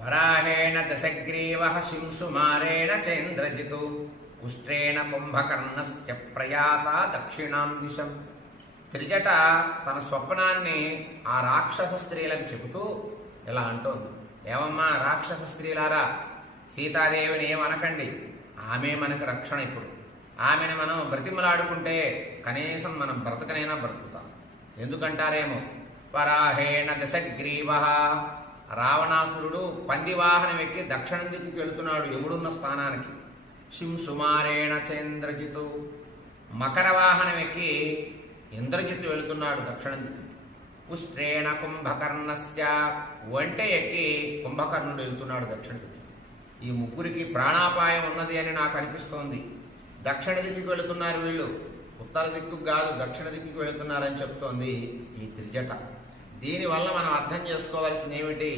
వరాహేణ దశగ్రీవః శింసుమారేణ చేంద్రజితు ఉష్ట్రేణ కుంభకర్ణశ్చ ప్రయాత దక్షిణాం దిశం. త్రిజట తన స్వప్నాన్ని ఆ రాక్షస స్త్రీలకు చెబుతూ ఇలా అంటోంది, ఏమమ్మా రాక్షస స్త్రీలారా, సీతాదేవిని ఏమనకండి, ఆమె మనకు రక్షణ. ఇప్పుడు ఆమెను మనం బ్రతిమలాడుకుంటే కనీసం మనం బ్రతకనైనా బ్రతుకుతాం. ఎందుకంటారేమో, వరాహేణ దశగ్రీవః, రావణాసురుడు పందివాహనం ఎక్కి దక్షిణం దిక్కుకి వెళుతున్నాడు యముడున్న స్థానానికి. శింసుమారేణ చేంద్రజితు, మకర వాహనం ఎక్కి ఇంద్రజిత్తు వెళుతున్నాడు దక్షిణం దిక్కు. ఉష్ట్రేణ కుంభకర్ణశ్చ, ఒంటె ఎక్కి కుంభకర్ణుడు వెళ్తున్నాడు దక్షిణ దిక్కు. ఈ ముగ్గురికి ప్రాణాపాయం ఉన్నది అని నాకు అనిపిస్తోంది. దక్షిణ దిక్కుకి వెళుతున్నారు వీళ్ళు, ఉత్తర దిక్కుకు కాదు దక్షిణ దిక్కుకి వెళుతున్నారని చెప్తోంది ఈ త్రిజట. దీనివల్ల మనం అర్థం చేసుకోవాల్సింది ఏమిటి,